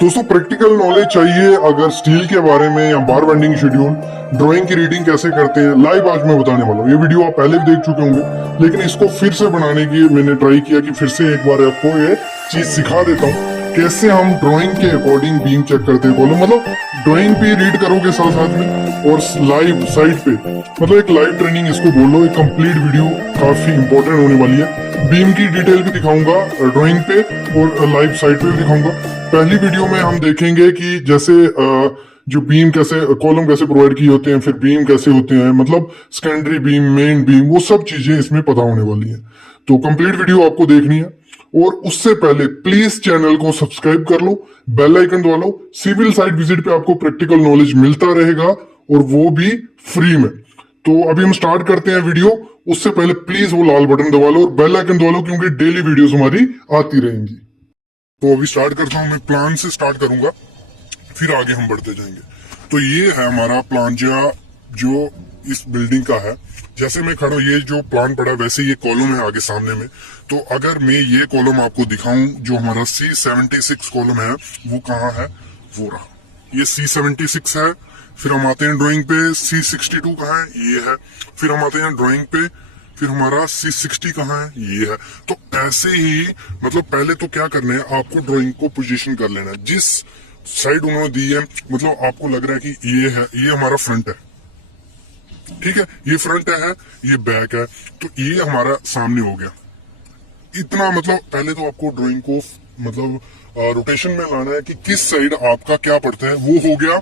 दोस्तों practical knowledge चाहिए अगर स्टील के बारे में या बार बेंडिंग शेड्यूल, ड्राइंग की रीडिंग कैसे करते हैं, लाइव आज मैं बताने वाला हूँ। ये वीडियो आप पहले भी देख चुके होंगे, लेकिन इसको फिर से बनाने की मैंने ट्राई किया कि फिर से एक बार आपको ये चीज सिखा देता हूँ कैसे हम ड्राइंग के अकॉर्डिंग बीम चेक करते हैं कॉलम। मतलब ड्राइंग भी रीड करोगे साथ साथ में और लाइव साइड पे, मतलब एक लाइव ट्रेनिंग इसको बोलो। एक कंप्लीट वीडियो काफी इंपॉर्टेंट होने वाली है। बीम की डिटेल भी दिखाऊंगा ड्राइंग पे और लाइव साइड पे भी दिखाऊंगा। पहली वीडियो में हम देखेंगे कि जैसे जो बीम कैसे, कॉलम कैसे प्रोवाइड किए होते हैं, फिर बीम कैसे होते हैं, मतलब सेकेंडरी बीम, मेन बीम, वो सब चीजें इसमें पता होने वाली हैं। तो कंप्लीट वीडियो आपको देखनी है और उससे पहले प्लीज चैनल को सब्सक्राइब कर लो, बेल आइकन दबा लो। सिविल साइट विजिट पे आपको प्रैक्टिकल नॉलेज मिलता रहेगा और वो भी फ्री में। तो अभी हम स्टार्ट करते हैं वीडियो। उससे पहले प्लीज वो लाल बटन दबा लो और बेल आइकन दबा लो, क्योंकि डेली वीडियोस हमारी आती रहेंगी। तो अभी स्टार्ट करता हूं। मैं प्लान से स्टार्ट करूंगा, फिर आगे हम बढ़ते जाएंगे। तो ये है हमारा प्लान जो इस बिल्डिंग का है। जैसे मैं खड़ा हूं, ये जो प्लान पड़ा वैसे ये कॉलम है आगे सामने में। तो अगर मैं ये कॉलम आपको दिखाऊं, जो हमारा C76 कॉलम है, वो कहाँ है, वो रहा, ये C76 है। फिर हम आते हैं ड्राइंग पे, C62 कहाँ है, ये है। फिर हम आते हैं ड्राइंग पे, फिर हमारा C60 कहाँ है, ये है। तो ऐसे ही मतलब पहले तो क्या करना है, आपको ड्राइंग को पोजीशन कर लेना है जिस साइड उन्होंने दी है। मतलब आपको लग रहा है कि ये है, ये हमारा फ्रंट है, ठीक है, ये फ्रंट है, ये बैक है, तो ये हमारा सामने हो गया। इतना मतलब पहले तो आपको ड्राइंग को मतलब रोटेशन में लाना है कि किस साइड आपका क्या पड़ता है, वो हो गया।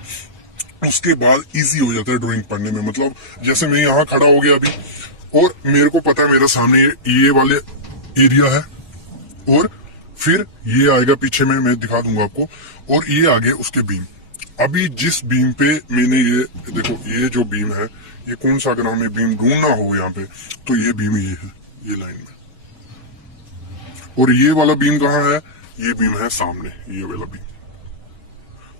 उसके बाद इजी हो जाता है ड्राइंग पढ़ने में। मतलब जैसे मैं यहाँ खड़ा हो गया अभी और मेरे को पता है मेरा सामने ये वाले एरिया है और फिर ये आएगा पीछे में, मैं दिखा दूंगा आपको, और ये आगे उसके बीम। अभी जिस बीम पे मैंने ये देखो, ये जो बीम है, ये कौन सा, अगर हमें बीम ढूंढना हो यहाँ पे, तो ये बीम ये है, ये लाइन में। और ये वाला बीम कहाँ है, ये बीम है सामने, ये वाला बीम।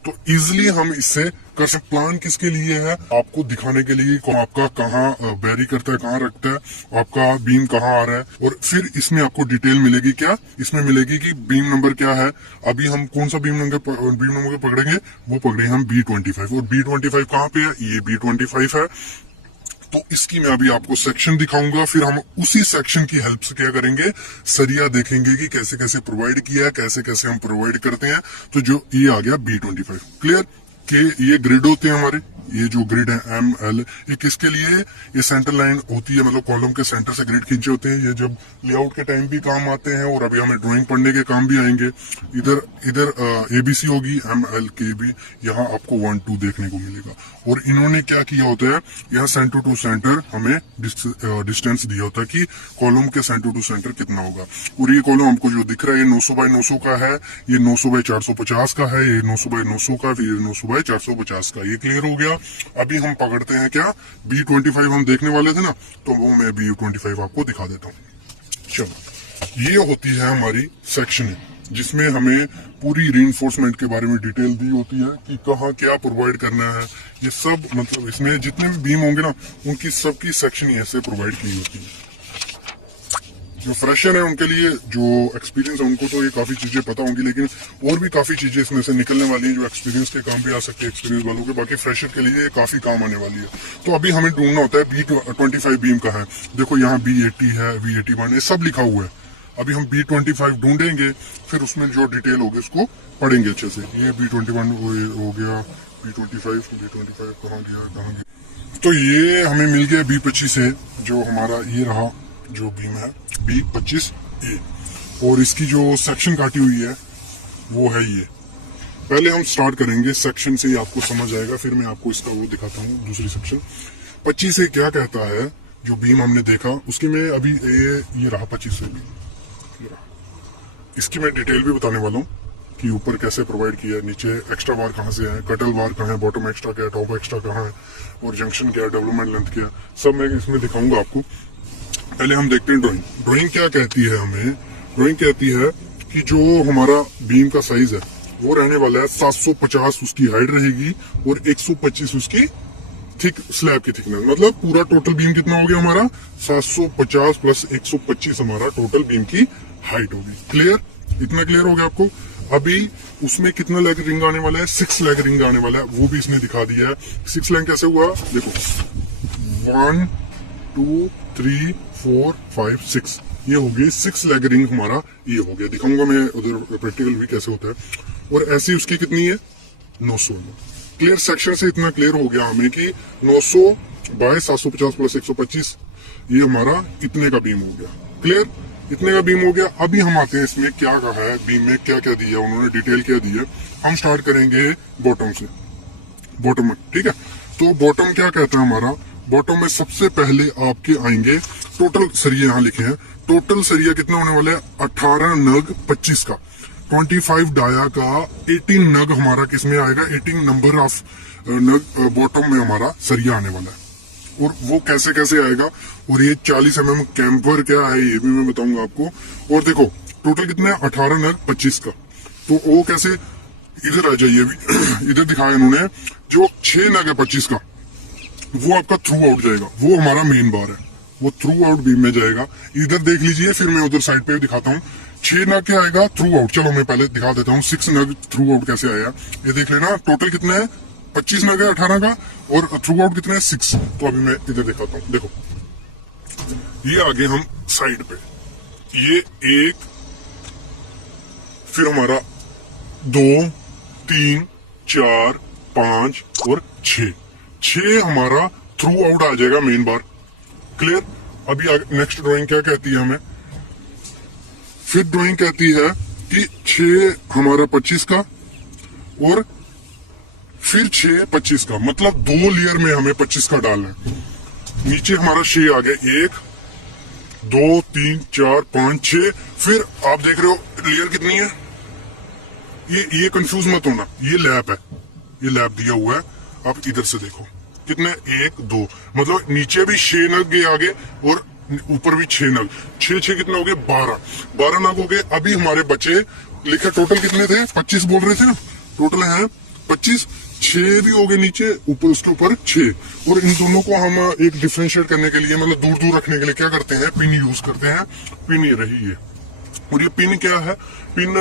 तो इजिली हम इससे कर सकते। प्लान किसके लिए है, आपको दिखाने के लिए आपका कहाँ बैरी करता है, कहाँ रखता है, आपका बीम कहाँ आ रहा है। और फिर इसमें आपको डिटेल मिलेगी, क्या इसमें मिलेगी कि बीम नंबर क्या है। अभी हम कौन सा बीम नंबर पकड़ेंगे, वो पकड़ेंगे हम B25। और B25 कहाँ पे है, ये B25 है। तो इसकी मैं अभी आपको सेक्शन दिखाऊंगा, फिर हम उसी सेक्शन की हेल्प से क्या करेंगे, सरिया देखेंगे कि कैसे कैसे प्रोवाइड किया है, कैसे कैसे हम प्रोवाइड करते हैं। तो जो ये आ गया B25 क्लियर के ये ग्रिड होते हैं हमारे, ये जो ग्रिड है ML, ये किसके लिए है, ये सेंटर लाइन होती है, मतलब कॉलम के सेंटर से ग्रिड खींचे होते हैं। ये जब लेआउट के टाइम भी काम आते हैं और अभी हमें ड्राइंग पढ़ने के काम भी आएंगे। इधर ABC होगी, ML KB, यहाँ आपको 1 2 देखने को मिलेगा। और इन्होंने क्या किया होता है, यहाँ सेंटर टू सेंटर हमें डिस्टेंस दिया होता है कि कॉलम के सेंटर टू सेंटर कितना होगा। और ये कॉलम हमको जो दिख रहा है, ये 900 बाय 900 का है, ये 900 बाय 450 का है, ये 900 बाय 900 का, फिर 900 बाय 450 का। ये क्लियर हो गया। अभी हम पकड़ते हैं क्या, B25 हम देखने वाले थे ना, तो वो मैं B25 आपको दिखा देता हूँ। चलो, ये होती है हमारी सेक्शन, जिसमें हमें पूरी रीइंफोर्समेंट के बारे में डिटेल दी होती है कि कहाँ क्या प्रोवाइड करना है। ये सब मतलब इसमें जितने भी बीम होंगे ना, उनकी सबकी सेक्शन ऐसे प्रोवाइड की होती है। जो फ्रेशर है उनके लिए, जो एक्सपीरियंस है उनको तो ये काफी चीजें पता होंगी, लेकिन और भी काफी चीजें इसमें से निकलने वाली हैं जो एक्सपीरियंस के काम भी आ सकती है, एक्सपीरियंस वालों के। बाकी फ्रेशर के लिए काफी काम आने वाली है। तो अभी हमें ढूंढना होता है B25 बीम का है। देखो यहाँ B80 है, V81, ये सब लिखा हुआ है। अभी हम B25 ढूंढेंगे, फिर उसमें जो डिटेल होगी उसको पढ़ेंगे अच्छे से। ये B21 हो गया, B25 कहाँ गया। तो ये हमें मिल गया B25 है, जो हमारा ये रहा जो बीम है B25A। और इसकी जो सेक्शन काटी हुई है वो है ये। पहले हम स्टार्ट करेंगे सेक्शन से, ही आपको समझ आएगा, फिर मैं आपको इसका वो दिखाता हूँ दूसरी सेक्शन। 25 से क्या कहता है, जो बीम हमने देखा उसकी में अभी ये रहा 25 से भी, इसकी मैं डिटेल भी बताने वाला हूँ कि ऊपर कैसे प्रोवाइड किया है, नीचे एक्स्ट्रा बार कहाँ से है, कटल बार कहाँ है, बॉटम एक्स्ट्रा क्या है, टॉप एक्स्ट्रा कहाँ है, और जंक्शन क्या है, डेवलपमेंट लेंथ क्या है, सब मैं इसमें दिखाऊंगा आपको। पहले हम देखते हैं ड्राइंग। ड्राइंग क्या कहती है हमें, ड्राइंग कहती है कि जो हमारा बीम का साइज है वो रहने वाला है 750 उसकी हाइट रहेगी और 125 उसकी थिक स्लैब की थिकनेस। मतलब पूरा टोटल बीम कितना हो गया हमारा, 750 प्लस 125 हमारा टोटल बीम की हाइट होगी। क्लियर। इतना क्लियर हो गया आपको। अभी उसमें कितना लेग रिंग आने वाला है, 6 लेग रिंग आने वाला है, वो भी इसने दिखा दिया है। 6 लेग कैसे हुआ देखो, 1 2 3 4 5 6, ये हो गई 6 लेग रिंग हमारा, ये हो गया। दिखाऊंगा मैं उधर प्रैक्टिकल भी कैसे होता है। और ऐसी उसकी कितनी है 900। क्लियर, सेक्शन से इतना क्लियर हो गया हमें कि 900 बाय 750 प्लस 125, ये हमारा इतने का बीम हो गया। क्लियर, इतने का बीम हो गया। अभी हम आते हैं इसमें क्या कहा है, बीम में क्या क्या दिया उन्होंने, डिटेल क्या दी है। हम स्टार्ट करेंगे बॉटम से, बॉटम में, ठीक है। तो बॉटम क्या कहता है हमारा, बॉटम में सबसे पहले आपके आएंगे टोटल सरिया, यहाँ लिखे हैं टोटल सरिया कितना होने वाला है 18 नग 25 का, 25 डाया का 18 नग हमारा किसमें आएगा, 18 नंबर ऑफ नग बॉटम में हमारा सरिया आने वाला है। और वो कैसे कैसे आएगा, और ये 40 mm कैंपर क्या है ये भी मैं बताऊंगा आपको। और देखो टोटल कितना है 18 नग 25 का, तो वो कैसे, इधर आ जाइए अभी इधर दिखाया इन्होंने, जो 6 नग है 25 का वो आपका थ्रू आउट जाएगा, वो हमारा मेन बार है, वो थ्रू आउट बीम में जाएगा। इधर देख लीजिए, फिर मैं उधर साइड पे दिखाता हूँ। 6 नग क्या आएगा थ्रू आउट, चलो मैं पहले दिखा देता हूँ 6 नग थ्रू आउट कैसे आया। ये देख लेना, टोटल कितना है 25 नग है 18 का, और थ्रू आउट कितना है 6। तो अभी मैं इधर दिखाता हूँ, देखो ये आगे हम साइड पे, ये 1, फिर हमारा 2 3 4 5 और 6 हमारा थ्रू आउट आ जाएगा मेन बार। क्लियर, अभी नेक्स्ट ड्राइंग क्या कहती है हमें, फिर ड्राइंग कहती है कि 6 हमारा 25 का, और फिर 6 25 का, मतलब 2 लेयर में हमें 25 का डालना है। नीचे हमारा 6 आ गया, 1 2 3 4 5 6, फिर आप देख रहे हो लेयर कितनी है, ये कंफ्यूज मत होना, ये लैप है, ये लैप दिया हुआ है। आप इधर से देखो कितने, 1 2, मतलब नीचे भी 6 नग गए आगे, और ऊपर भी 6 नग, 6 कितना हो गए 12 नग हो गए। अभी हमारे बचे लिखे टोटल कितने थे, 25 बोल रहे थे ना, टोटल है 25, 6 भी हो गए नीचे, ऊपर उसके ऊपर 6। और इन दोनों को हम एक डिफरेंशिएट करने के लिए, मतलब दूर दूर रखने के लिए क्या करते हैं, पिन यूज करते हैं। पिन ये रही है, और ये पिन क्या है, पिन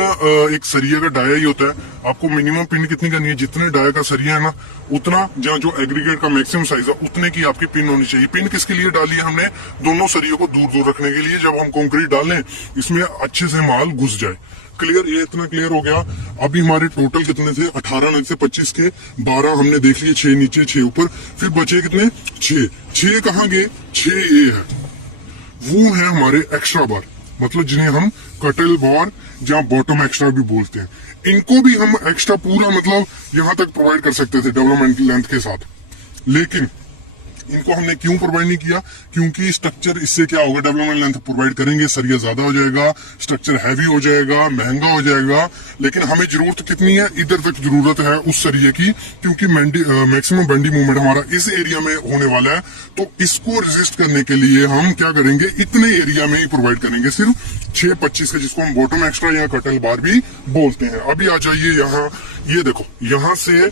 एक सरिया का डाया ही होता है। आपको मिनिमम पिन कितनी करनी है, जितने डाया का सरिया है ना उतना, जहाँ जो एग्रीगेट का मैक्सिमम साइज है उतने की आपकी पिन होनी चाहिए। पिन किसके लिए डाली है हमने, दोनों सरियों को दूर दूर रखने के लिए, जब हम कंक्रीट डालें इसमें अच्छे से माल घुस जाए। क्लियर, ये इतना क्लियर हो गया। अभी हमारे टोटल कितने थे, 18 नग से 25 के 12 हमने देख लिए, 6 नीचे 6 ऊपर, फिर बचे कितने 6 कहाँ गए, 6 ये है, वो है हमारे एक्स्ट्रा बार, मतलब जिन्हें हम कटल बार जहाँ बॉटम एक्स्ट्रा भी बोलते हैं। इनको भी हम एक्स्ट्रा पूरा मतलब यहाँ तक प्रोवाइड कर सकते थे डेवलपमेंट लेंथ के साथ, लेकिन इनको हमने क्यों प्रोवाइड नहीं किया, क्योंकि स्ट्रक्चर इससे क्या होगा, डेवलपमेंट लेंथ प्रोवाइड करेंगे, सरिया ज्यादा हो जाएगा, स्ट्रक्चर हैवी हो जाएगा, महंगा हो जाएगा। लेकिन हमें जरूरत कितनी है, इधर तक जरूरत है उस सरिये की, क्योंकि मैक्सिमम बेंडी मूवमेंट हमारा इस एरिया में होने वाला है। तो इसको रेजिस्ट करने के लिए हम क्या करेंगे, इतने एरिया में ही प्रोवाइड करेंगे, सिर्फ 6-25 का, जिसको हम बॉटम एक्स्ट्रा या कटल बार भी बोलते हैं। अभी आ जाइए यहाँ, ये देखो यहाँ से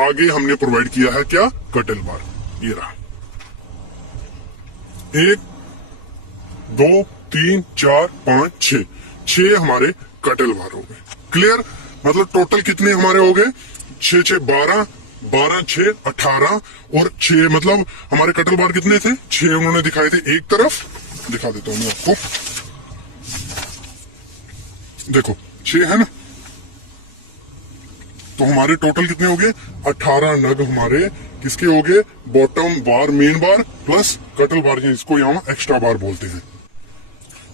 आगे हमने प्रोवाइड किया है क्या, कटल बार, ये रहा 1 2 3 4 5 6 हमारे कटल बार हो गए। क्लियर, मतलब टोटल कितने हमारे हो गए, 6 12 12 6 18, और 6 मतलब हमारे कटल बार कितने थे, 6 उन्होंने दिखाए थे। एक तरफ दिखा देता हूं मैं आपको, देखो 6 है ना, तो हमारे टोटल कितने हो गए, 18 नग हमारे किसके हो गए, बॉटम बार मेन बार प्लस कटल बार, जिसको यहाँ एक्स्ट्रा बार बोलते हैं।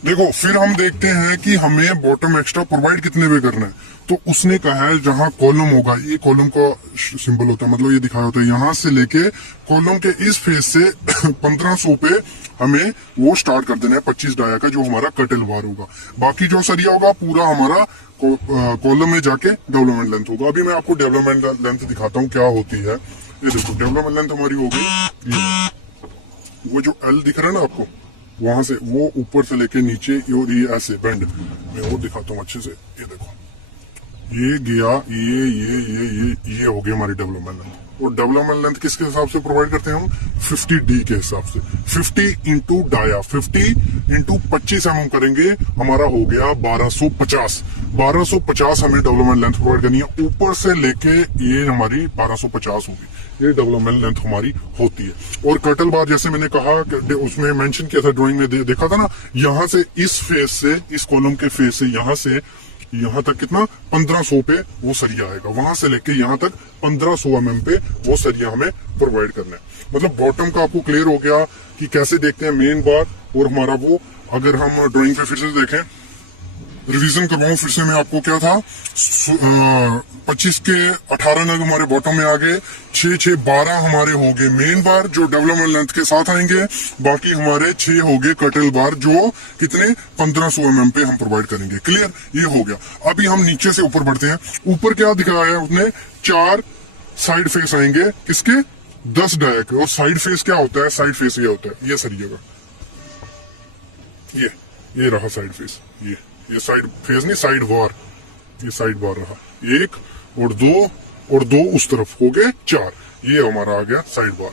देखो फिर हम देखते हैं कि हमें बॉटम एक्स्ट्रा प्रोवाइड कितने पे करना है। तो उसने कहा है जहां कॉलम होगा, ये कॉलम का सिंबल होता है, मतलब ये दिखाया होता है, यहाँ से लेके कॉलम के इस फेस से 1500 पे हमें वो स्टार्ट कर देना है 25 डाया का, जो हमारा कटल बार होगा। बाकी जो सरिया होगा पूरा हमारा कॉलम में जाके डेवलपमेंट लेंथ होगा। अभी मैं आपको डेवलपमेंट लेंथ दिखाता हूँ क्या होती है। ये देखो डेवलपमेंट लेंथ हमारी हो गई, वो जो एल दिख रहा है ना आपको, वहां से वो ऊपर से लेके नीचे, और ये ऐसे बैंड, मैं वो दिखाता हूँ अच्छे से। ये देखो ये गया, ये हो गई हमारी डेवलपमेंट लेंथ। और डेवलपमेंट लेंथ किसके हिसाब से प्रोवाइड करते हैं हम, 50D के हिसाब से। 50 इंटू डाया, 50 इंटू 25 हम करेंगे, हमारा हो गया 1250। 1250 हमें डेवलपमेंट लेंथ प्रोवाइड करनी है, ऊपर से लेके ये हमारी 1250 होगी, ये डेवलपमेंट लेंथ हमारी होती है। और कर्टल बार जैसे मैंने कहा, उसमें मेंशन किया था, ड्राइंग में देखा था ना, यहां से इस फेस से, इस कॉलम के फेस से यहां से यहां तक कितना 1500 पे वो सरिया आएगा, वहां से लेके यहां तक 1500 mm पे वो सरिया हमें प्रोवाइड करना है। मतलब बॉटम का आपको क्लियर हो गया कि कैसे देखते हैं मेन बार और हमारा वो। अगर हम ड्राइंग पे फिर से देखें, रिवीजन करवाऊं फिर से मैं आपको, क्या था 25 के 18 नग हमारे बॉटम में आ गए, 6 6 12 हमारे हो गए मेन बार जो डेवलपमेंट लेंथ के साथ आएंगे, बाकी हमारे 6 हो गए कटल बार जो कितने 1500 mm पे हम प्रोवाइड करेंगे। क्लियर, ये हो गया। अभी हम नीचे से ऊपर बढ़ते हैं। ऊपर क्या दिखाया है उसने, 4 साइड फेस आएंगे किसके, 10 डाया के। और साइड फेस क्या होता है, साइड फेस ये होता है, ये सरिया का, ये रहा साइड फेस, ये साइड फेस नहीं, साइड बार, ये साइड बार रहा, 1 और 2 उस तरफ हो गए 4, ये हमारा आ गया साइड बार।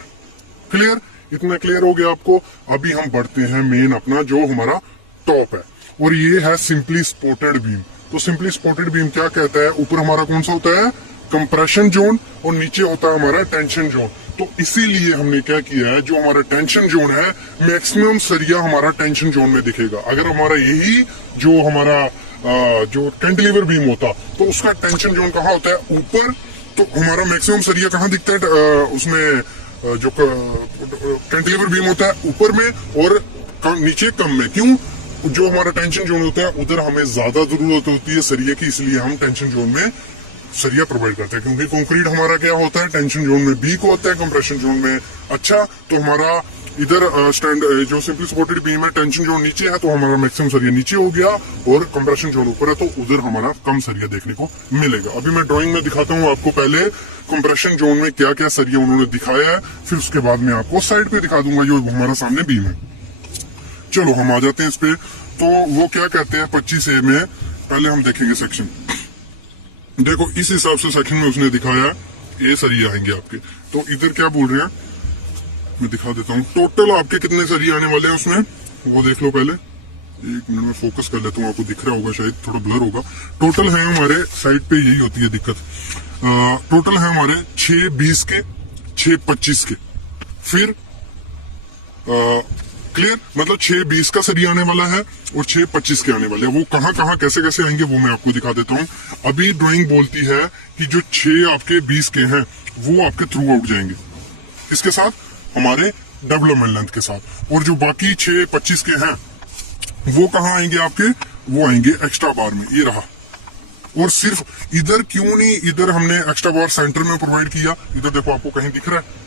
क्लियर, इतना क्लियर हो गया आपको। अभी हम बढ़ते हैं मेन अपना जो हमारा टॉप है, और ये है सिंपली स्पोर्टेड बीम। तो सिंपली स्पोर्टेड बीम क्या कहता है, ऊपर हमारा कौन सा होता है, कंप्रेशन जोन, और नीचे होता है हमारा टेंशन जोन। तो इसीलिए हमने क्या किया है, जो हमारा टेंशन जोन है, मैक्सिमम सरिया हमारा टेंशन जोन में दिखेगा। अगर हमारा यही जो हमारा जो कैंटिलीवर बीम होता, तो उसका टेंशन जोन कहाँ होता है, ऊपर। तो हमारा मैक्सिमम सरिया कहाँ दिखता है, उसमें जो कैंटिलीवर बीम होता है ऊपर में, और नीचे कम में। क्यों, जो हमारा टेंशन जोन होता है उधर हमें ज्यादा जरूरत होती है सरिया की, इसलिए हम टेंशन जोन में सरिया प्रोवाइड करते हैं। क्योंकि कंक्रीट हमारा क्या होता है, टेंशन जोन में वीक होता है, कंप्रेशन जोन में अच्छा। तो हमारा इधर स्टैंड जो सिंपली सपोर्टेड बीम है, टेंशन जोन नीचे है, तो हमारा मैक्सिमम सरिया नीचे हो गया, और कंप्रेशन जोन ऊपर है, तो उधर हमारा कम सरिया देखने को मिलेगा। अभी मैं ड्राइंग में दिखाता हूँ आपको, पहले कंप्रेशन जोन में क्या क्या सरिया उन्होंने दिखाया है, फिर उसके बाद में आपको साइड पे दिखा दूंगा जो हमारा सामने बीम है। चलो हम आ जाते हैं इस पे। तो वो क्या कहते हैं 25A में, पहले हम देखेंगे सेक्शन। देखो इस हिसाब से सेक्शन में उसने दिखाया, ये सरिया आएंगे आपके। तो इधर क्या बोल रहे हैं, मैं दिखा देता हूँ। टोटल आपके कितने सरिया आने वाले हैं उसमें, वो देख लो पहले। 1 मिनट में फोकस कर लेता हूँ, आपको दिख रहा होगा, शायद थोड़ा ब्लर होगा। टोटल है हमारे साइड पे, यही होती है दिक्कत। टोटल है हमारे 6 20 के, 6 25 के, फिर क्लियर, मतलब 6 20 का सरिया आने वाला है और 6 25 के आने वाले हैं। वो कहाँ कहाँ कैसे कैसे आएंगे वो मैं आपको दिखा देता हूँ। अभी ड्राइंग बोलती है कि जो 6 आपके 20 के हैं वो आपके थ्रू आउट जाएंगे, इसके साथ हमारे डेवलपमेंट लेंथ के साथ, और जो बाकी 6 25 के हैं वो कहाँ आएंगे आपके, वो आएंगे एक्स्ट्रा बार में, ये रहा। और सिर्फ इधर क्यों नहीं, इधर हमने एक्स्ट्रा बार सेंटर में प्रोवाइड किया। इधर देखो आपको कहीं दिख रहा है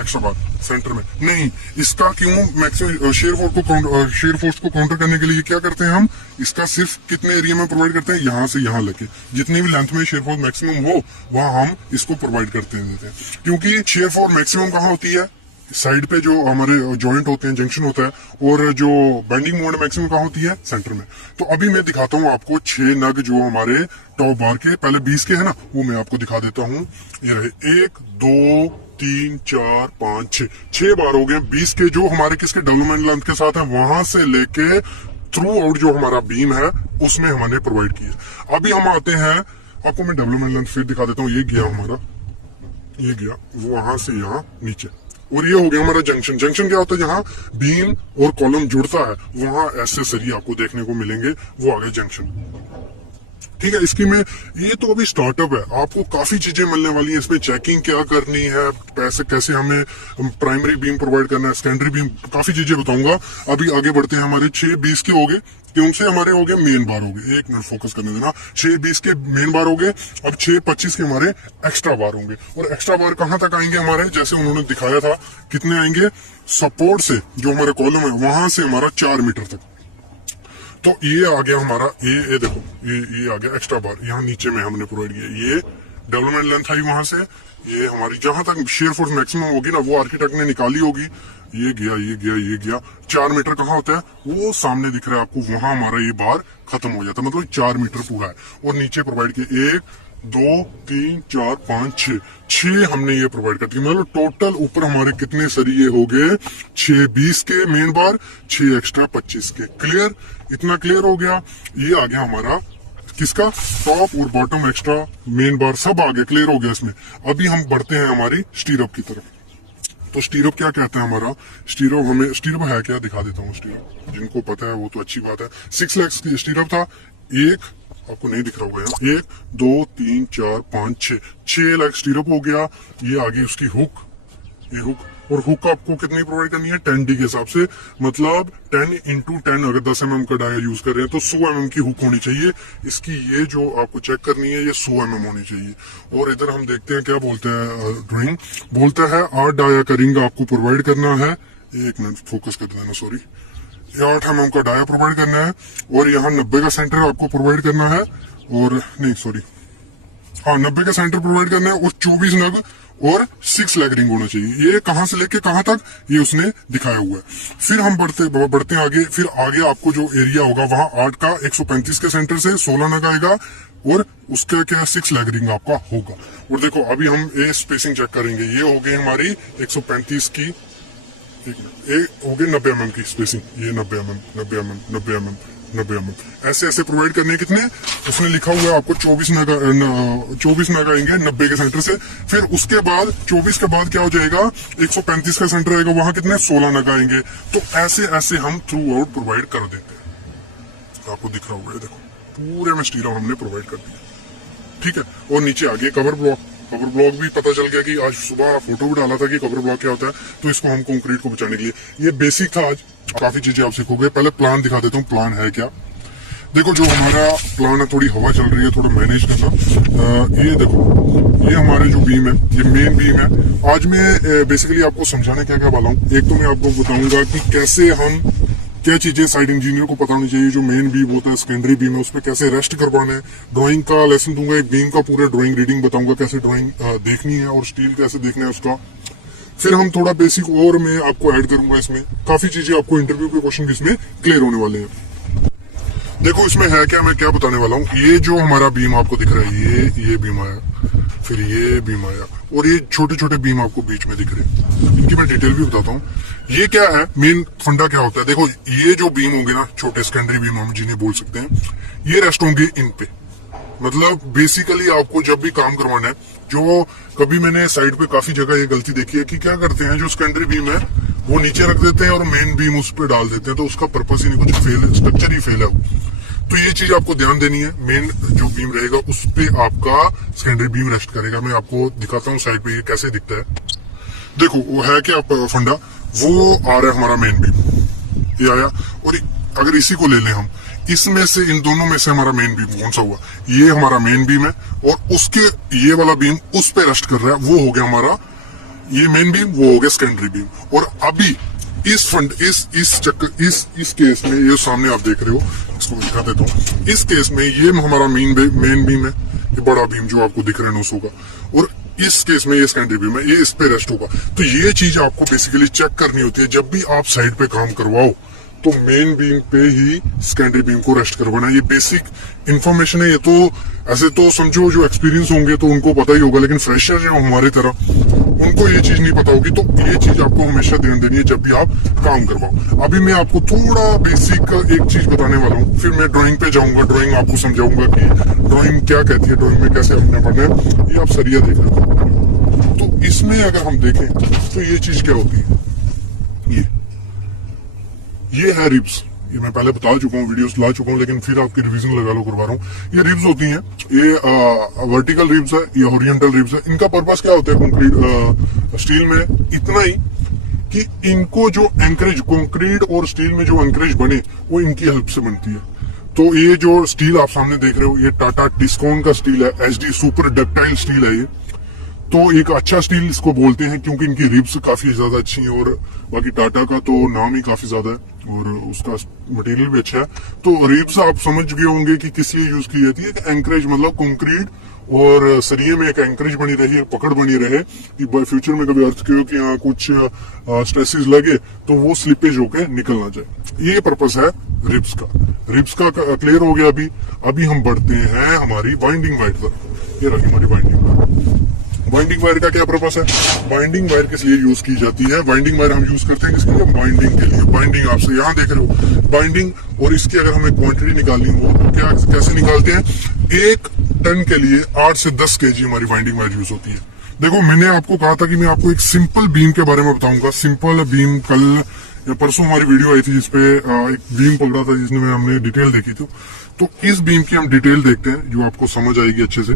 एक्स्ट्रा बार सेंटर में नहीं, इसका क्यों, मैक्सिमम शेयर फोर्स को काउंटर करने के लिए क्या करते हैं हम, इसका सिर्फ कितने एरिया में प्रोवाइड करते हैं, यहाँ से यहाँ लेके जितनी भी लेंथ में शेयर फोर्स मैक्सिमम हो वहां हम इसको प्रोवाइड करते हैं। क्योंकि शेयर फोर्स मैक्सिमम कहाँ होती है, साइड पे जो हमारे जॉइंट होते हैं, जंक्शन होता है, और जो बेंडिंग मोमेंट मैक्सिमम कहाँ होती है, सेंटर में। तो अभी मैं दिखाता हूँ आपको 6 नग जो हमारे टॉप बार के, पहले 20 के है ना, वो मैं आपको दिखा देता हूँ। ये रहे 1 2 3 4 5 6 बार हो गए 20 के, जो हमारे किसके डेवलपमेंट लेंथ के साथ है, वहां से लेके थ्रू आउट जो हमारा बीम है उसमें हमने प्रोवाइड किया। अभी हम आते हैं, आपको मैं डेवलपमेंट लेंथ फिर दिखा देता हूँ। ये गया हमारा, ये गया वो वहां से यहाँ नीचे, और ये हो गया हमारा जंक्शन। जंक्शन क्या होता है, जहाँ बीम और कॉलम जुड़ता है वहां ऐसे सरिया आपको देखने को मिलेंगे, वो आ गए जंक्शन। ठीक है, इसकी में ये तो अभी स्टार्टअप है, आपको काफी चीजें मिलने वाली हैं इसमें। चेकिंग क्या करनी है, पैसे कैसे हमें प्राइमरी बीम प्रोवाइड करना है, सेकेंडरी बीम, काफी चीजें बताऊंगा। अभी आगे बढ़ते हैं। हमारे 6 20 के हो गए, क्यों से हमारे हो गए मेन बार हो गए। 1 मिनट फोकस करने देना। 6 20 के मेन बार हो गए, अब 6 25 के हमारे एक्स्ट्रा बार होंगे। और एक्स्ट्रा बार कहाँ तक आएंगे हमारे, जैसे उन्होंने दिखाया था, कितने आएंगे, सपोर्ट से जो हमारा कॉलम है वहां से हमारा 4 मीटर तक। तो ये आ गया हमारा, ये देखो, ये आ गया एक्स्ट्रा बार, यहाँ नीचे में हमने प्रोवाइड किया। ये डेवलपमेंट लेंथ आई वहां से, ये हमारी जहां तक शेयर फोर्स मैक्सिमम होगी ना, वो आर्किटेक्ट ने निकाली होगी। ये गया, ये गया, ये गया। 4 मीटर कहाँ होता है, वो सामने दिख रहा है आपको, वहां हमारा ये बार खत्म हो जाता है, मतलब 4 मीटर पूरा है। और नीचे प्रोवाइड किया 1 2 3 4 5 6 6 हमने ये प्रोवाइड कर दिया। मतलब टोटल ऊपर हमारे कितने सरिये हो गए, 6 20 के मेन बार, 6 एक्स्ट्रा 25 के। क्लियर, इतना क्लियर हो गया। ये आ गया हमारा किसका, टॉप और बॉटम एक्स्ट्रा मेन बार सब आ गया, क्लियर हो गया इसमें। अभी हम बढ़ते हैं हमारी स्टीरअप की तरफ। तो स्टीरअप क्या कहता है हमारा, स्टीरअप हमें, स्टीरअप है क्या दिखा देता हूँ। स्टीरअप जिनको पता है वो तो अच्छी बात है। 6 लाख की स्टीरअप था, एक आपको नहीं दिख रहा होगा यहाँ, 1 2 3 4 5 6 लाख स्टीरअप हो गया। ये आगे उसकी हुक, ये हुक, और हुक आपको कितनी प्रोवाइड करनी है, 10D के हिसाब से। मतलब 10 इंटू 10, अगर 10 mm का डाया यूज कर रहे हैं तो 100 mm की हुक होनी चाहिए इसकी। ये जो आपको चेक करनी है ये 100 mm होनी चाहिए। और इधर हम देखते हैं क्या बोलते हैं, ड्राइंग बोलता है 8 डाया का रिंग आपको प्रोवाइड करना है। एक मिनट फोकस कर देना, सॉरी। ये 8 mm का डाया प्रोवाइड करना है, और यहाँ 90 का सेंटर आपको प्रोवाइड करना है, और नहीं सॉरी, हाँ 90 का सेंटर प्रोवाइड करना है, और 24 नग और 6 लाख रिंग होना चाहिए। ये कहां से लेके कहां तक ये उसने दिखाया हुआ है। फिर हम बढ़ते हैं आगे। फिर आगे आपको जो एरिया होगा वहां 8 का 135 के सेंटर से 16 नग आएगा, और उसका क्या 6 लाख रिंग आपका होगा। और देखो अभी हम ये स्पेसिंग चेक करेंगे। ये हो गई हमारी 135 की, हो गई 90 mm की स्पेसिंग, ये 90 mm 90 mm 90 mm 90 mm ऐसे ऐसे प्रोवाइड करने कितने, उसने लिखा हुआ है आपको 24 नग आएंगे 90 के सेंटर से। फिर उसके बाद 24 के बाद क्या हो जाएगा, 135 का सेंटर आएगा, वहां कितने 16 नग आएंगे। तो ऐसे ऐसे हम थ्रू आउट प्रोवाइड कर देते हैं। आपको दिख रहा होगा, देखो पूरे में स्टीरअप हमने प्रोवाइड कर दिया, ठीक है। और नीचे आगे कवर ब्लॉक, कवर ब्लॉक भी पता चल गया कि आज सुबह फोटो भी डाला था कि कवर ब्लॉक क्या होता है। तो इसको हम कंक्रीट को बचाने के लिए, ये बेसिक था। आज काफी चीजें आप सीखोगे। पहले प्लान दिखा देता हूँ, प्लान है क्या। देखो जो हमारा प्लान है, थोड़ी हवा चल रही है, थोड़ा मैनेज करना। ये देखो, ये हमारे जो बीम है, ये मेन बीम है। आज मैं बेसिकली आपको समझाने क्या क्या वाला हूँ। एक तो मैं आपको बताऊंगा कि कैसे हम, क्या चीजें साइड इंजीनियर को पता होनी चाहिए। जो मेन बीम होता है, सेकेंडरी बीम है, उस पर कैसे रेस्ट करवाना है। ड्राइंग का लेसन दूंगा, एक बीम का पूरा ड्राइंग रीडिंग बताऊंगा, कैसे ड्राइंग देखनी है, और स्टील कैसे देखना है उसका। फिर हम थोड़ा बेसिक और मैं आपको ऐड करूंगा इसमें। काफी चीजें आपको इंटरव्यू के क्वेश्चन भी इसमें क्लियर होने वाले हैं। देखो इसमें है क्या, मैं क्या बताने वाला हूँ। ये जो हमारा बीम आपको दिख रहा है, ये बीम आया, फिर ये बीम आया, और ये छोटे छोटे बीम आपको बीच में दिख रहे हैं। इनकी मैं डिटेल भी बताता हूँ। ये क्या है, मेन फंडा क्या होता है। देखो ये जो बीम होंगे ना, छोटे सेकेंडरी बीम हम जिन्हें बोल सकते हैं, ये रेस्ट होंगे इन पे। मतलब बेसिकली आपको जब भी काम करवाना है, जो कभी मैंने साइड पे काफी जगह ये गलती देखी है कि क्या करते हैं, जो सेकेंडरी बीम है वो नीचे रख देते हैं और मेन बीम उस पर डाल देते हैं, तो उसका पर्पस ही नहीं, कुछ फेल है, स्ट्रक्चर ही फेल है। तो ये चीज आपको ध्यान देनी है। मेन जो बीम रहेगा उस पे आपका सेकेंडरी बीम रेस्ट करेगा। मैं आपको दिखाता हूँ साइड पे ये कैसे दिखता है। देखो वो है क्या फंडा, वो आ रहा है हमारा मेन बीम, ये आया। और अगर इसी को ले लें हम, इसमें से, इन दोनों में से हमारा मेन बीम कौन सा हुआ, ये हमारा मेन बीम है, और उसके ये वाला बीम उस पे रेस्ट कर रहा है, वो हो गया हमारा ये मेन बीम, वो हो गया सेकेंडरी बीम। और अभी इस फंड इस केस में, ये सामने आप देख रहे हो, इसको दिखा देता हूँ। इस केस में ये हमारा मेन बीम है, ये बड़ा बीम जो आपको दिख रहा है 900 का, और इस केस में ये सेकेंडरी बीम है, ये इस पे रेस्ट होगा। तो ये चीज आपको बेसिकली चेक करनी होती है जब भी आप साइड पे काम करवाओ, तो मेन बीम पे ही सेकेंडरी बीम को रेस्ट करवाना। ये बेसिक इंफॉर्मेशन है। ये तो ऐसे तो समझो जो एक्सपीरियंस होंगे तो उनको पता ही होगा, लेकिन फ्रेशर जो हमारी तरह, उनको ये चीज नहीं पता होगी। तो ये चीज आपको हमेशा ध्यान देनी है जब भी आप काम करवाओ। अभी मैं आपको थोड़ा बेसिक एक चीज बताने वाला हूँ, फिर मैं ड्राइंग पे जाऊंगा, ड्राइंग आपको समझाऊंगा कि ड्राइंग क्या कहती है, ड्राइंग में कैसे अपने पढ़ना है। ये आप सरिया देख रहे हो, तो इसमें अगर हम देखें तो ये चीज क्या होती है, ये है रिब्स। ये मैं पहले बता चुका हूँ, वीडियोस ला चुका हूँ, लेकिन फिर आपकी रिवीजन लगा लो, करवा रहा हूँ। ये रिब्स होती हैं, ये वर्टिकल रिब्स है, ये हॉरिजॉन्टल रिब्स है। इनका पर्पस क्या होता है कंक्रीट स्टील में, इतना ही कि इनको जो एंकरेज, कंक्रीट और स्टील में जो एंकरेज बने, वो इनकी हेल्प से बनती है। तो ये जो स्टील आप सामने देख रहे हो, ये टाटा टिस्कॉन का स्टील है, HD सुपर डक्टाइल स्टील है ये। तो एक अच्छा स्टील इसको बोलते हैं क्योंकि इनकी रिब्स काफी ज्यादा अच्छी हैं, और बाकी टाटा का तो नाम ही काफी ज्यादा है और उसका मटेरियल भी अच्छा है। तो रिब्स आप समझ गए होंगे कि किस लिए यूज की जाती है, एंकरेज मतलब कंक्रीट और सरिये में एक एंकरेज बनी रही, पकड़ बनी रहे कि फ्यूचर में कभी अर्थ के यहाँ कुछ स्ट्रेसेस लगे तो वो स्लिपेज होके निकल ना जाए। ये पर्पस है रिब्स का। रिब्स का क्लियर हो गया। अभी हम बढ़ते हैं हमारी बाइंडिंग वायर तरफ। ये रही हमारी बाइंडिंग वायर। बाइंडिंग वायर का क्या पर्पस है? बाइंडिंग वायर किस लिए यूज की जाती है? बाइंडिंग वायर हम यूज करते हैं किसके लिए? बाइंडिंग के लिए। बाइंडिंग आपसे यहाँ देख रहे हो बाइंडिंग, और इसकी अगर हमें क्वांटिटी निकालनी हो तो क्या कैसे निकालते हैं? 1 टन के लिए 8 से 10 केजी हमारी बाइंडिंग वायर यूज होती है। देखो मैंने आपको कहा था कि मैं आपको एक सिंपल बीम के बारे में बताऊंगा। सिंपल बीम, कल या परसों हमारी वीडियो आई थी जिसपे एक बीम पकड़ा था जिसमें हमने डिटेल देखी थी। तो इस बीम की हम डिटेल देखते हैं जो आपको समझ आएगी अच्छे से।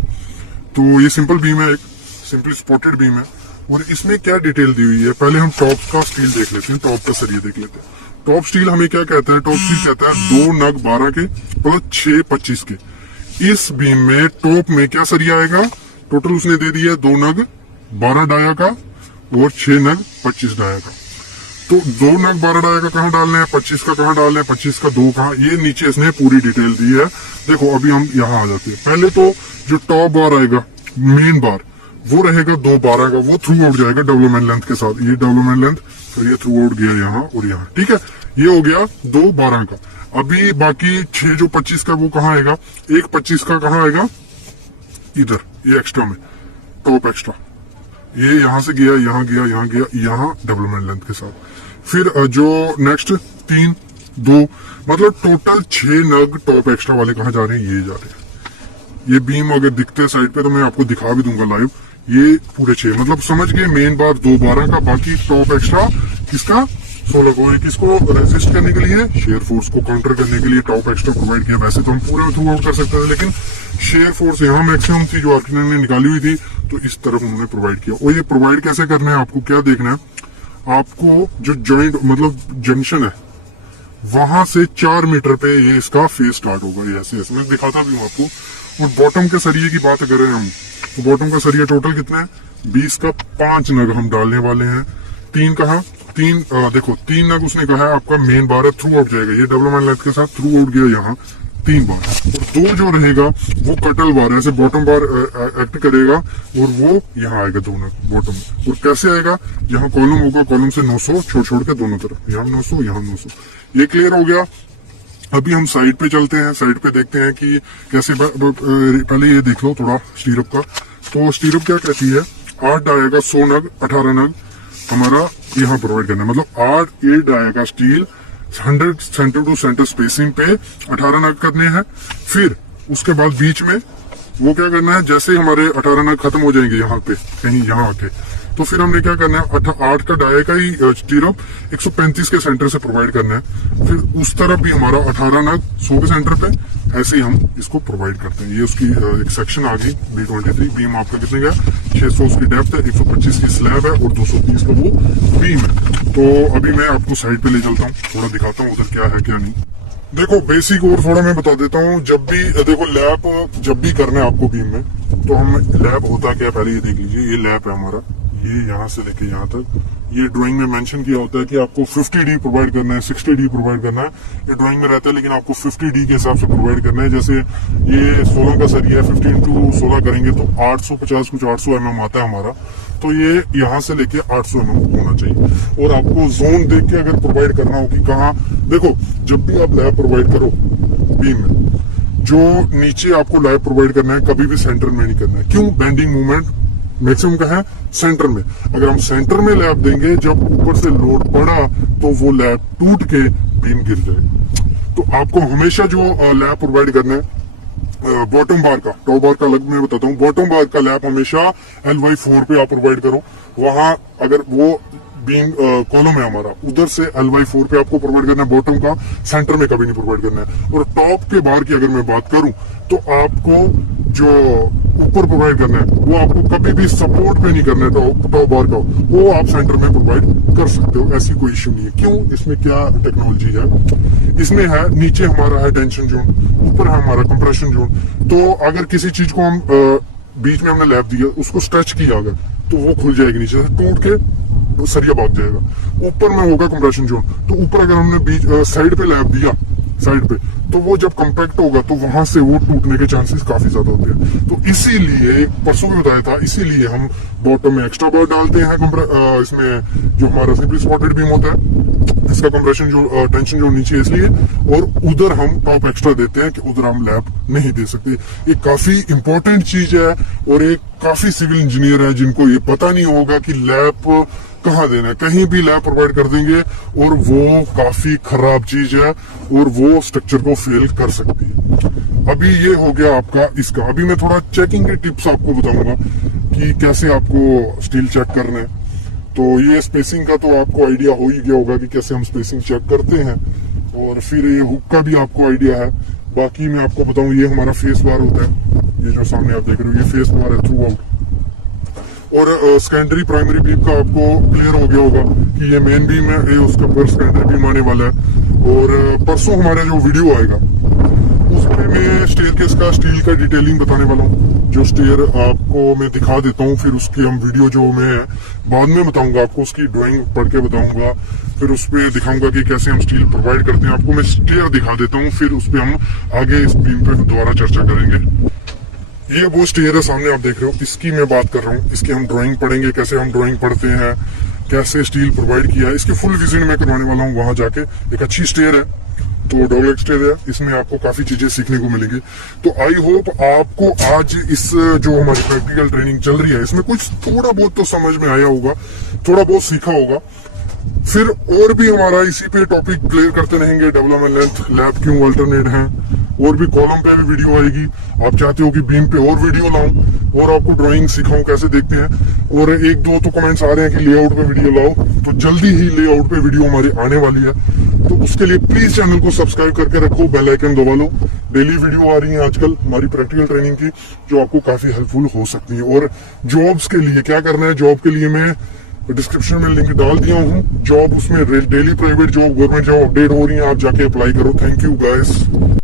तो ये सिंपल बीम है, एक सिंपली स्पॉटेड बीम है, और इसमें क्या डिटेल दी हुई है। पहले हम टॉप का स्टील देख लेते हैं, टॉप का सरिया देख लेते हैं। टॉप स्टील हमें क्या कहता है? टॉप स्टील कहता है 2 नग 12 के प्लस 6 25 के। इस बीम में टॉप में क्या सरिया आएगा? टोटल उसने दे दिया 2 नग 12 डाया का और 6 नग 25 डाया का। तो 2 नग 12 डाया का कहाँ डालना है? 25 का कहाँ डालना है? 25 का 2 कहाँ? ये नीचे इसने पूरी डिटेल दी है। देखो अभी हम यहाँ आ जाते हैं। पहले तो जो टॉप बार आएगा, मेन बार, वो रहेगा 2/12 का, वो थ्रू आउट जाएगा डेवलपमेंट लेंथ के साथ। ये डेवलपमेंट लेंथ, फिर ये थ्रू आउट गया यहाँ और यहाँ, ठीक है। ये हो गया 2/12 का। अभी बाकी 6 जो 25 का वो कहाँ आएगा? एक 25 का कहाँ आएगा? इधर, ये एक्स्ट्रा में, टॉप एक्स्ट्रा। ये यहाँ से गया, यहाँ गया, यहाँ गया, यहाँ डेवलपमेंट लेंथ के साथ। फिर जो नेक्स्ट 3 2 मतलब टोटल 6 नग टॉप एक्स्ट्रा वाले कहाँ जा रहे हैं? ये जा रहे हैं। ये बीम अगर दिखते हैं साइड पे तो मैं आपको दिखा भी दूंगा लाइव। ये पूरे 6 मतलब समझ गए। मेन बार 2/12 का, बाकी टॉप एक्स्ट्रा किसका? 16 को। किसको रेजिस्ट करने के लिए? शेयर फोर्स को काउंटर करने के लिए टॉप एक्स्ट्रा प्रोवाइड किया। वैसे तो हम पूरा थ्रू आउट कर सकते थे, लेकिन शेयर फोर्स यहाँ मैक्सिमम थी जो आर्किटेक्ट ने निकाली हुई थी, तो इस तरफ उन्होंने प्रोवाइड किया। और ये प्रोवाइड कैसे करना है? आपको क्या देखना है? आपको जो जॉइंट मतलब जंक्शन है वहां से 4 मीटर पे ये इसका फेस स्टार्ट होगा। ये ऐसे ऐसे मैं दिखाता भी हूँ आपको। और बॉटम के सरिये की बात करें हम, तो बॉटम का सरिया टोटल कितना है? 20 का 5 नग हम डालने वाले हैं। 3 कहा? 3 देखो 3 नग उसने कहा है आपका मेन बार है, थ्रू आउट जाएगा। ये डेवलपमेंट लेंथ के साथ थ्रू आउट गया यहाँ 3 बार, और 2 जो रहेगा वो कटल बार है, ऐसे बॉटम बार एक्ट करेगा, और वो यहाँ आएगा 2 नग बॉटम में। और कैसे आएगा? यहाँ कॉलम होगा, कॉलम से 900 छोड़ के दोनों तरफ, यहाँ 900 यहाँ 900। ये क्लियर हो गया। अभी हम साइड पे चलते हैं, साइड पे देखते हैं कि कैसे। पहले ये देख लो थोड़ा स्टीरअप का। तो स्टीरअप क्या कहती है? 8 डाया का 100 नग 18 नग हमारा यहाँ प्रोवाइड करना है। मतलब 8 डाया का steel 100 centre to centre spacing पे 18 नग करने हैं। फिर उसके बाद बीच में वो क्या करना है? जैसे हमारे 18 नग खत्म हो जाएंगे यहाँ पे कहीं यहाँ आके, तो फिर हमने क्या करना है? 8 का डाया का ही स्टीरअप 135 के सेंटर से प्रोवाइड करना है। फिर उस तरफ भी हमारा 18 नग 100 के सेंटर पे, ऐसे ही हम इसको प्रोवाइड करते हैं। ये उसकी एक सेक्शन आ गई। B23 बीम आपका कितने का? 600 उसकी डेप्थ है, 125 की स्लैब है और 230 का वो बीम है। तो अभी मैं आपको साइड पे ले चलता हूँ, थोड़ा दिखाता हूँ उधर क्या है क्या नहीं। देखो बेसिक और थोड़ा मैं बता देता हूँ। जब भी देखो लैप जब भी करना है आपको बीम में, तो हम लैप होता क्या पहले ये देख लीजिए। ये लैप है हमारा, ये यहाँ से लेके यहाँ तक। ये ड्राइंग में मेंशन किया होता है कि आपको 50D प्रोवाइड करना है, 60D प्रोवाइड करना है। ये ड्राइंग में रहता है, लेकिन आपको 50D के हिसाब से प्रोवाइड करना है। जैसे ये 16 का सरिया है, 15 into 16 करेंगे तो 850 कुछ 800 mm आता है हमारा। तो ये यहाँ से लेके 800 mm होना चाहिए। और आपको जोन देख के अगर प्रोवाइड करना हो कि कहाँ, देखो जब भी आप लैब प्रोवाइड करो बीम में, जो नीचे आपको लैब प्रोवाइड करना है कभी भी सेंटर में नहीं करना है। क्यों? बेंडिंग मूवमेंट मैक्सिमम का है सेंटर में। अगर हम सेंटर में लैब देंगे, जब ऊपर से लोड पड़ा तो वो लैब टूट के बीम गिर जाए। तो आपको हमेशा जो लैब प्रोवाइड करना है बॉटम बार का, टॉप बार का अलग मैं बताता हूँ। बॉटम बार का लैब हमेशा LY4 पे आप प्रोवाइड करो। वहां अगर वो बीम कॉलम है हमारा, उधर से LY4 पे आपको प्रोवाइड करना है। बॉटम का सेंटर में कभी नहीं प्रोवाइड करना है। और टॉप के बार की अगर मैं बात करूं, तो आपको जो ऊपर प्रोवाइड करना है वो आपको कभी भी सपोर्ट पे नहीं करना है। टॉप बार का वो आप सेंटर में प्रोवाइड कर सकते हो, ऐसी कोई इश्यू नहीं है। क्यों? इसमें क्या टेक्नोलॉजी है? इसमें है नीचे हमारा है टेंशन जोन, ऊपर है हमारा कंप्रेशन जोन। तो अगर किसी चीज को हम बीच में हमने लैब दिया, उसको स्ट्रेच किया अगर, तो वो खुल जाएगी नीचे से, टूट के सरिया भाग जाएगा। ऊपर में होगा कंप्रेशन जोन। तो ऊपर अगर हमने बीच साइड पे लैब दिया, साइड पे, तो वो जब कंपैक्ट होगा तो वहां से वो टूटने के चांसेस काफी ज्यादा होते हैं। तो इसीलिए परसों भी बताया था, इसीलिए हम बॉटम में एक्स्ट्रा बार डालते हैं इसमें जो हमारा सिंपली स्पॉटेड बीम होता है, इसका कंप्रेशन जो टेंशन जो नीचे इसलिए, और उधर हम टॉप एक्स्ट्रा देते हैं कि उधर हम लैप नहीं दे सकते। ये काफी इंपॉर्टेंट चीज है, और एक काफी सिविल इंजीनियर है जिनको ये पता नहीं होगा कि लैप कहाँ देना है। कहीं भी लैप प्रोवाइड कर देंगे और वो काफी खराब चीज है और वो स्ट्रक्चर को फेल कर सकती है। अभी ये हो गया आपका इसका। अभी मैं थोड़ा चेकिंग के टिप्स आपको बताऊंगा कि कैसे आपको स्टील चेक करना है। तो ये स्पेसिंग का तो आपको आइडिया हो ही गया होगा कि कैसे हम स्पेसिंग चेक करते हैं, और फिर ये हुक का भी आपको आइडिया है। बाकी मैं आपको बताऊं, ये हमारा फेस बार होता है, ये जो सामने आप देख रहे हो ये फेस बार है थ्रू आउट, और सेकेंडरी प्राइमरी बीम का आपको क्लियर हो गया होगा कि ये मेन बीम है, ये उसके ऊपर सेकेंडरी बीम आने वाला है। और परसों हमारा जो वीडियो आएगा उसमें मैं स्टेयरकेस का स्टील का डिटेलिंग बताने वाला हूँ। जो स्टेयर आपको मैं दिखा देता हूँ, फिर उसकी हम वीडियो जो मैं बाद में बताऊंगा आपको, उसकी ड्राइंग पढ़ के बताऊंगा, फिर उस पर दिखाऊंगा कि कैसे हम स्टील प्रोवाइड करते हैं। आपको मैं स्टेयर दिखा देता हूँ, फिर उस पर हम आगे इस बीम पे दोबारा चर्चा करेंगे। ये वो स्टेयर है सामने आप देख रहे हो, इसकी मैं बात कर रहा हूँ। इसकी हम ड्राइंग पढ़ेंगे, कैसे हम ड्राइंग पढ़ते हैं, कैसे स्टील प्रोवाइड किया है, इसकी फुल विजिट मैं करवाने वाला हूँ वहां जाके। एक अच्छी स्टेयर है, तो डॉगलेग स्टेयर है, इसमें आपको काफी चीजें सीखने को मिलेंगी। तो आई होप आपको आज इस जो हमारी प्रैक्टिकल ट्रेनिंग चल रही है इसमें कुछ थोड़ा बहुत तो समझ में आया होगा, थोड़ा बहुत सीखा होगा। फिर और भी हमारा इसी पे टॉपिक क्लियर करते रहेंगे, डेवलपमेंट लेंथ, लैप क्यों अल्टरनेट है, और भी कॉलम पे भी वीडियो आएगी। आप चाहते हो कि बीम पे और वीडियो लाऊं और आपको ड्राइंग सिखाऊं कैसे देखते हैं, और एक दो तो कमेंट्स आ रहे हैं कि लेआउट पे वीडियो लाओ, तो जल्दी ही लेआउट पे वीडियो हमारी आने वाली है। तो उसके लिए प्लीज चैनल को सब्सक्राइब करके रखो, बेल आइकन दबा लो। डेली वीडियो आ रही है आजकल हमारी प्रैक्टिकल ट्रेनिंग की, जो आपको काफी हेल्पफुल हो सकती है। और जॉब्स के लिए क्या करना है, जॉब के लिए मैं डिस्क्रिप्शन में लिंक डाल दिया हूँ। जॉब उसमें daily private job, government job update हो रही है, आप जाके अप्लाई करो। Thank you guys.